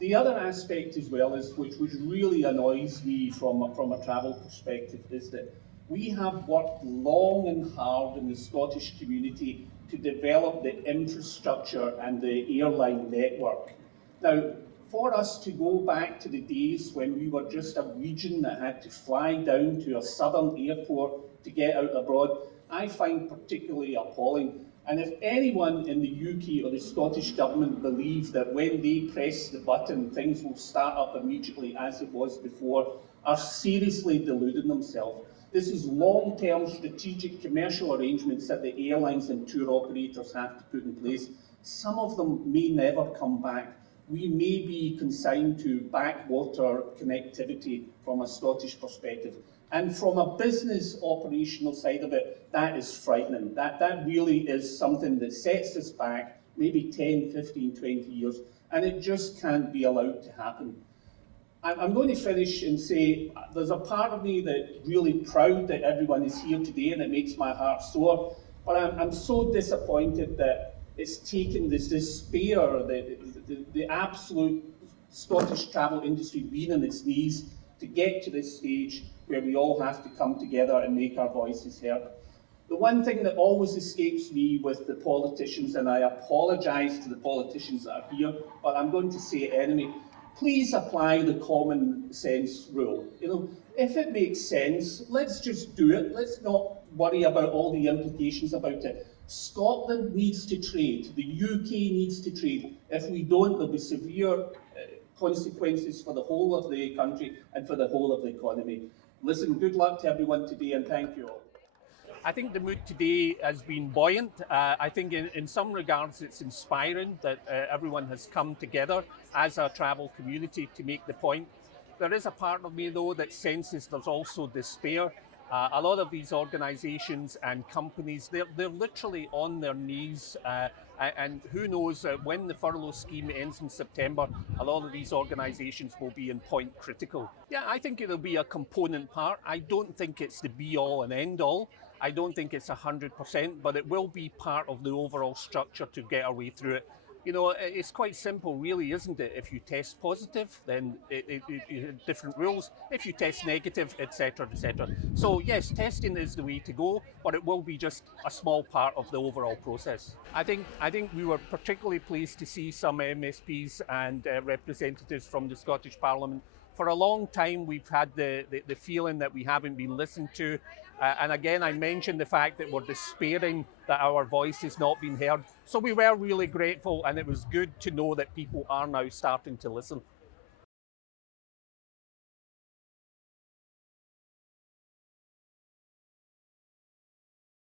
The other aspect as well is, which really annoys me from a travel perspective, is that we have worked long and hard in the Scottish community to develop the infrastructure and the airline network. Now, for us to go back to the days when we were just a region that had to fly down to a southern airport to get out abroad, I find particularly appalling. And if anyone in the UK or the Scottish Government believe that when they press the button, things will start up immediately as it was before, are seriously deluding themselves. This is long-term strategic commercial arrangements that the airlines and tour operators have to put in place. Some of them may never come back. We may be consigned to backwater connectivity from a Scottish perspective. And from a business operational side of it, that is frightening. That really is something that sets us back maybe 10, 15, 20 years, and it just can't be allowed to happen. I'm going to finish and say there's a part of me that's really proud that everyone is here today, and it makes my heart sore, but I'm so disappointed that it's taken this despair, the absolute Scottish travel industry being on its knees to get to this stage where we all have to come together and make our voices heard. The one thing that always escapes me with the politicians, and I apologise to the politicians that are here, but I'm going to say it anyway, please apply the common sense rule. If it makes sense, let's just do it. Let's not worry about all the implications about it. Scotland needs to trade. The UK needs to trade. If we don't, there'll be severe consequences for the whole of the country and for the whole of the economy. Listen, good luck to everyone today, and thank you all. I think the mood today has been buoyant. I think in some regards it's inspiring that everyone has come together as a travel community to make the point. There is a part of me, though, that senses there's also despair. A lot of these organisations and companies, they're literally on their knees, and who knows, when the furlough scheme ends in September, a lot of these organisations will be in point critical. Yeah, I think it'll be a component part. I don't think it's the be-all and end-all. I don't think it's 100%, but it will be part of the overall structure to get our way through it. It's quite simple, really, isn't it? If you test positive, then different rules. If you test negative, etc., etc. So yes, testing is the way to go, but it will be just a small part of the overall process. I think we were particularly pleased to see some MSPs and representatives from the Scottish Parliament. For a long time, we've had the feeling that we haven't been listened to. And again, I mentioned the fact that we're despairing that our voice is not being heard. So we were really grateful, and it was good to know that people are now starting to listen.